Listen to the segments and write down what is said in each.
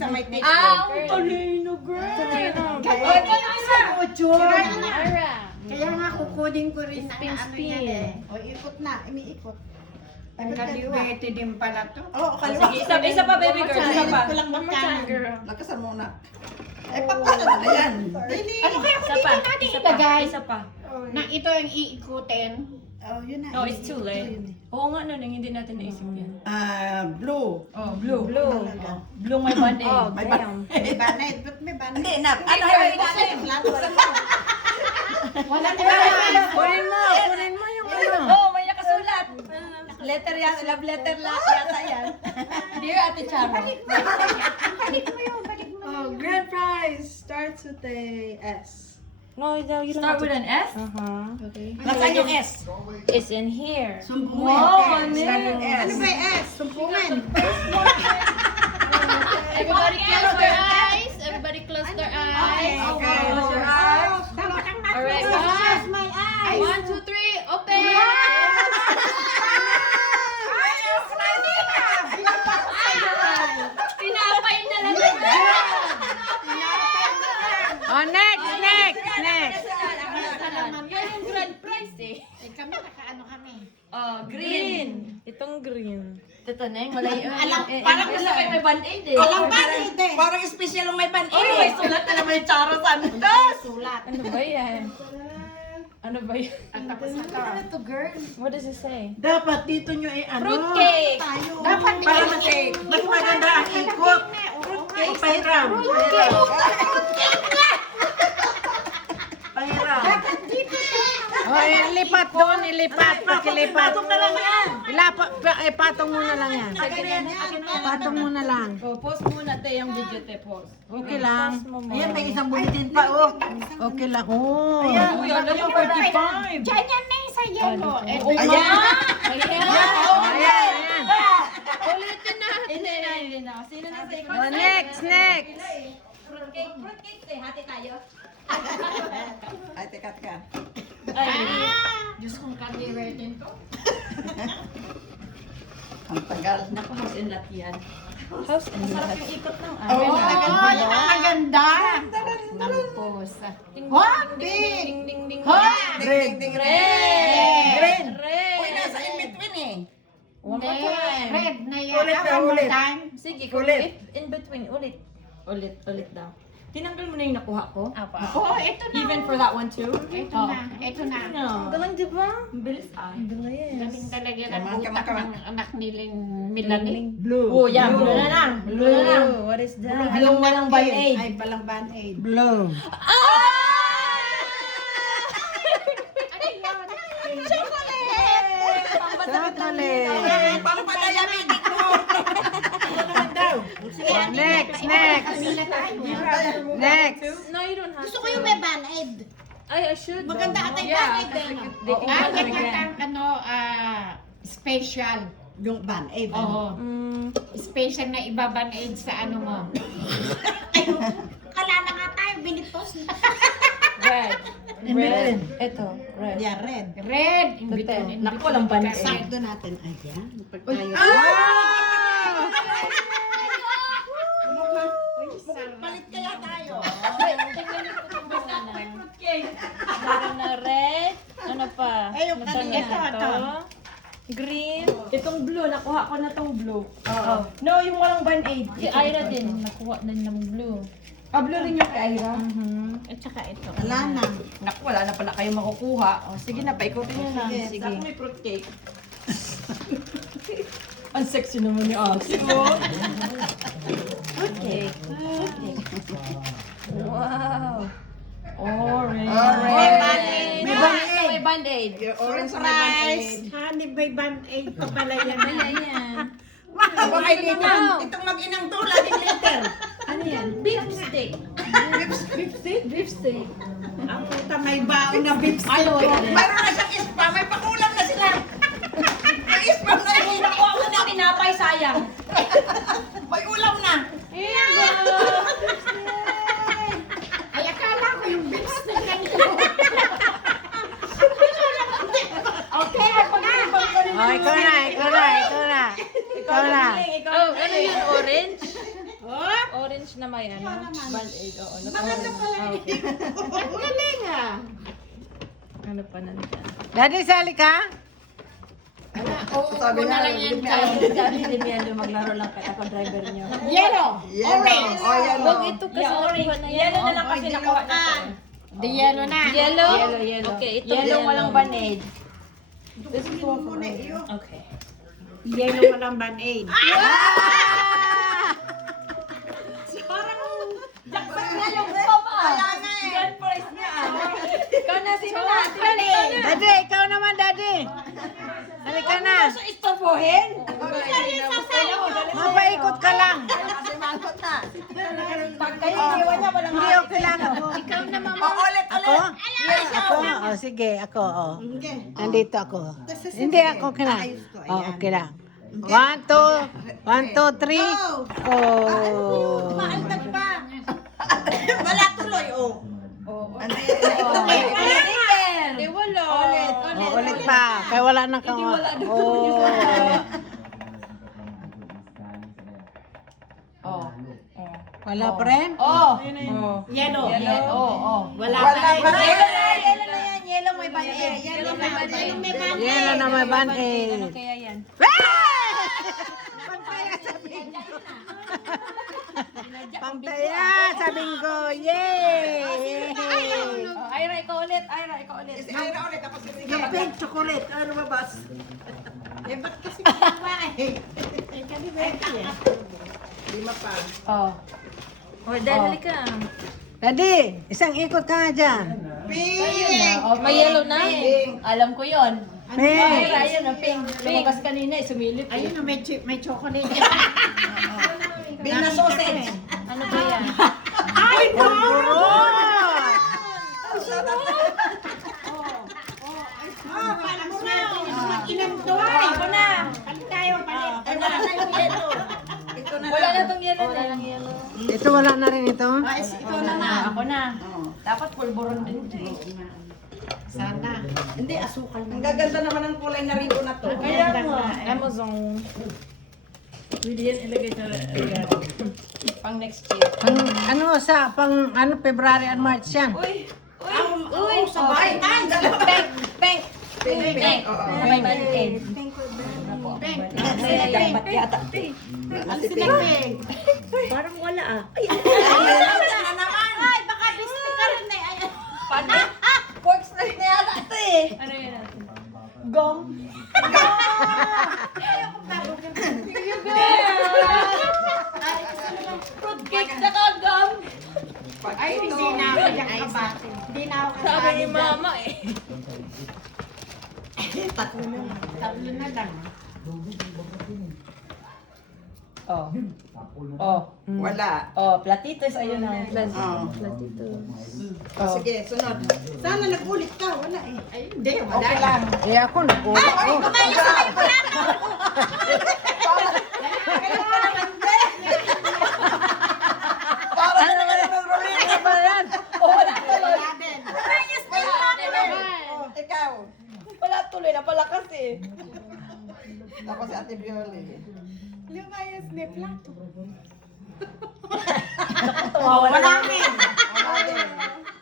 sa may tape. Ang talino, girl. Kaya nga kukunin ko rin ang ano yan eh. O ikot na, umiikot. Ang kaliwete din pala to. Oh, kaliwa. Sige, isa pa, baby girl. Isa pa. Ko lang magkanan. Lakasan mo na. Ay, paano na yan? Ano kaya kung Isa dito pa. natin Isa pa. ilagay? Isa pa. Na ito ang iikutin. Oh, yun na. No, it's too late. Oo nga, nung hindi natin naisip yan. Blue. Oh, blue. Blue. Blue may band-aid. Oh, may May banay. Ba't may banay? Hindi na. Ano Ay, yun? wala na banay. Kunin mo yung ano. Oh, may nakasulat. Letter yan, love letter yata yan. Dear Ate Charo. Balik mo yun, balik mo. Oh, grand prize starts with a S. No, you don't Start with an S? Uh-huh. Okay. Nasaan yung S? It's in here. Sumbungan. Wow, Start with S. Ano ba yung S? Sumpungan. Everybody close their eyes. Everybody close their eyes. Okay. Close your eyes. Tama kang na. Alright, Close my eyes. 1, 2, 3, open! Pinapay na lang. Oh, next! Yan yung grand prize eh. Kami nakaano kami. Oh, green. Itong green. Ito na yung malay. Alam, Parang gusto kayo may band-aid eh. Alam ba ito eh? Parang special yung may band-aid. Oh, may sulat na naman yung Charo Santos. Sulat. Ano ba yan? Ano ba yan? Ang tapos na to. Ano to, girl? What does it say? Dapat dito nyo ano. Fruitcake. Dapat Para mas maganda ang ikot. Fruitcake. Pahiram. Pahiram. Oh, ilipat doon, ilipat. Pakilipat. Patong na lang yan. Patong muna lang yan. Patong muna lang. Oh, post muna te yung video te post. Okay lang. Ayan, may isang bulletin pa, oh. Okay lang. Oh. Ayan. Uy, ano yung 45? Diyan yan na yung sa yellow. Ayan. Ayan, ayan. Ulitin na. Hindi na. Sino na sa ikot? Oh, next. Fruitcake te. Hati tayo. Ay, teka. Diyos kong kami din to. Ang tagal. Naku, house and lot yan. House and Sarap lot. yung ikot ng Oh, ang ganda. Mampos. What? Big. Ding, ding, ding. Green. Green. Red. Uy, nasa in between eh. One more time. Red na yan. Ulit na, One more ulit. time. Sige, Ulit. in between. Ulit daw. Tinanggal mo na yung nakuha ko? Oh, ito na. Even for that one too? Ito na. Ito na. No. Galang, di ba? Ang bilis ay. Galing talaga ng Come on, utak come on. ng anak nilang Melanie. Blue. Oh, yeah. Blue na lang. Blue na lang. What is that? Blue na lang band-aid. Ay, balang band-aid. Blue. Chocolate. Pampadayabitik mo. Ano naman daw? Oh, next. Kanila tayo. Next. No, you don't have Gusto to. ko yung may band-aid. I should. Maganda ata yung Yeah. band-aid din. Oo, Ganda ang special. Yung band-aid. Oo. Mm, Special na iba-band-aid sa ano mo. Ayun. Kalala nga tayo, binipos. red. In between. Ito, red. Yeah, red. Red. In between. In Naku, between. walang band-aid. Sakto natin. Ayan. Pag tayo. Palit kaya tayo. Meron na red. Ano pa? Ay, yung Ito kanina. na Ito. Green. Itong blue, nakuha ko na tong blue. Oh. No, yung walang band-aid. Si Ira din. Nakuha din ng blue. Ah, blue rin yung kay Ira. At saka ito. Wala na. Naku, wala na pala kayo makukuha. Oh, sige na, paikutin nyo na. Sige. Sige. Ako may fruitcake. Ang sexy naman ni Ate. Oh. Fruitcake. Wow. Orange. Orange. May band-aid. May band-aid. Yung orange na may band-aid. Honey, may band-aid pa pala yan. Ayan. Aba, may litan. Itong mag-inang to, laging liter. Ano yan? Beef steak. Beef steak? Beef steak. Ang puta, may baon na beef steak. Ano yan? Mayroon na siyang ispa. May pakulam na sila. May ispa na yun. Nakuha ko na tinapay, sayang. May ulam na. Ay, akala ko yung beef steak na ito. Okay, ako na. Oh, ikaw na. Ikaw na. Oh, ano yun? Orange? Oh, Orange orange na may ano? Band-aid, oo. Maganda pala yun. Ang galing ah. Ano pa nandiyan? Daddy, sali ka? Sabi na lang yan. Sabi ni Mielo, maglaro lang kahit ako driver niyo. Yellow. Orange. Oh, yellow. Wag ito kasi Yeah, orange. nakuha na yan. Yellow na lang kasi nakuha na to. The yellow na. Yellow? Yellow. Okay, ito Yellow, walang band-aid. This is one for me. Okay. Yellow walang band-aid. Jackpot na yung papa. Grand prize niya. Ikaw na, sino na? Daddy, ikaw naman, Daddy. Halika na. Sa istorbohin? Mapaikot ka lang. Pag kayo iniwan niya, walang Hindi, okay lang. Ikaw na, mama. Oh, ulit, Ako? ulit. Ako? Oh, sige, ako. Oh. Nandito ako. Hindi ako, okay lang. Oh, okay lang. 1, 2, 1, 2, 3. Oh. Maaldag pa. Wala tuloy, oh. Hindi, wala. Ulit. Oh, ulit pa. Kaya wala nang kawa. Oh. Wala pa rin? Oh. Yellow. Oh. Wala Wala pa. pa. Yellow na yan. Yellow may band-aid. Yellow may band-aid. Yellow na may band-aid. Ano kaya yan? Pangtaya sa bingo. Yay! Oh, Ira, ikaw ulit. Si Ira ulit, tapos si Yung Miguel. pink chocolate. Ano ba bas? Eh, ba't kasi pa eh? Eh, kami ba Lima pa. Oh. Oh, dali ka. Daddy, isang ikot ka nga dyan. Pink! Oh, may yellow na. Alam ko yon. Pink. Ira, yun, ang pink. Lumabas kanina, sumilip. Ayun, may chocolate. Pink na sausage. Ano ba yan? Ay, parang na. Ilan to? Ako na. Palit tayo, palit. Ay, wala na yung yellow. Ito na Wala lang. na tong yellow na. Ito wala na rin ito. Ito na na. Ako na. Dapat pulburon din. Sana. Hindi, asukal Ang na. gaganda naman ng kulay na ribbon na to. Kaya mo. Amazon. Pwede yan ilagay sa pang next year. Pang February and March yan. Uy! Uy, sabay. Pink! Pink! Oo. May band-aid. Dapat yata. Ang sinaping. Parang wala ah. Ay, baka biscuit ka rin eh. Ay, Paano? Pork slice na yata ito eh. Ano yan natin? Gum. Fruitcake na ka, gum. Ay, hindi na ako dyan kabati. Hindi na ako Sabi kasali ni dyan. mama eh. Tatlo na lang. Oh. Oh. Wala. Oh, platitos ayun na. Oh. Oh. Sige, sunod. Sana nagulit ka. Wala eh. Ay, hindi. Wala. Okay lang. Eh ako, nagulat ko. Para na naman ng rolling. Ano ba yan? Oh, wala tuloy. Wala din. Ikaw. Wala tuloy na pala kasi. Tapos si Ate Violi. Lumayas ni plato. Tumawa na. Wala din.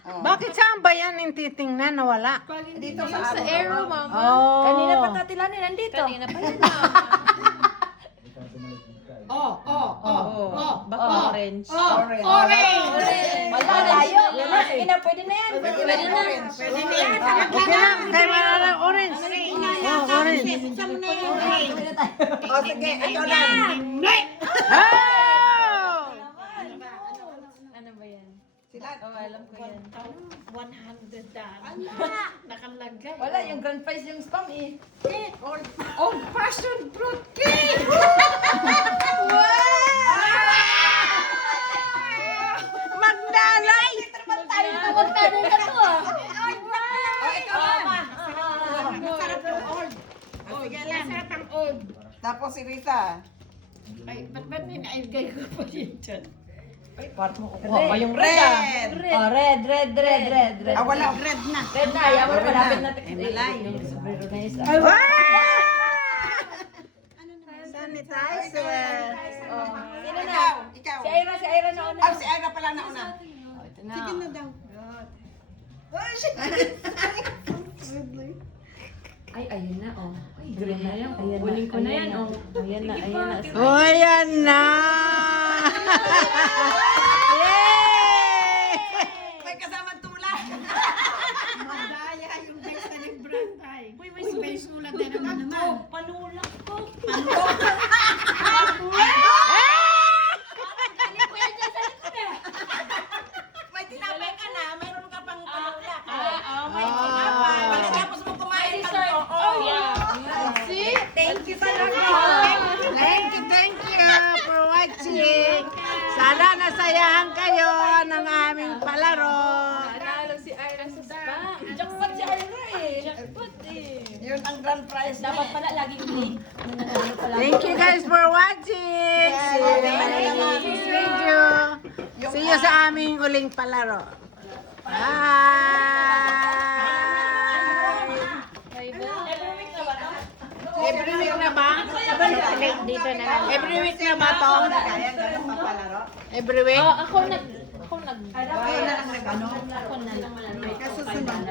Oh. Bakit saan ba yan yung titingnan na wala? Dito sa Sa arrow, mama. Oh. Kanina pa tatilanin nandito. Kanina pa yan, mama. Baka orange. Orange. Orange. Wala tayo. Sige na, pwede na yan. Pwede na. Pwede na yan. Okay lang, kaya wala orange. Oh, orange. Isa mo na yung orange. O sige, ito lang. Oh! Ano ba yan? Sila. Oh, alam ko yan. 100 daan. Nakalagay. Wala, yung grand prize yung spam eh. Old fashioned fruit cake! Magdalay! Tawag tayo na to ah. O, ikaw lang. Masarap yung old. Sige lang. Masarap ang old. Tapos si Rita. Ay, ba't may nailgay ko pa yun dyan? Parang makukuha pa yung red ah. Red. Oh, red. Ah, wala. Red na. Red na, ayaw mo Red na. malapit na. malayo. Yung sombrero na isa. Sanitizer. Oh. Sino na? Ikaw. Si Ira na Ah, si Ira pala nauna. Ito na. Sige na daw. Ay, ayun na, oh. Ay, Green na yan. Kunin ko na yan, oh. Ayan na, ayan na. Oh, ayan na! Yay! May kasamang tula. Madaya yung besta ng brand ay. Uy, may sulat na naman. Panulak ko. May tinapay ka na, mayroon ka pang panula. May Tinapay. Pagkatapos mo kumain ka. Oh, yeah. See? Thank you talaga. Thank you for watching. Sana nasayahan kayo ng aming palaro. Nanalo si Ira sa spam. Jackpot si Ira eh. Jackpot eh. Yun ang grand prize. Dapat pala laging play. Thank you guys for watching. See you in my next video. See you sa aming uling palaro. Bye! Every week na ba? Dito na lang. Every week na ba to? Kaya ganun papalaro. Every week? Oh, ako nag... Kaya na lang nag-ano. Ako na lang. May kasusunod.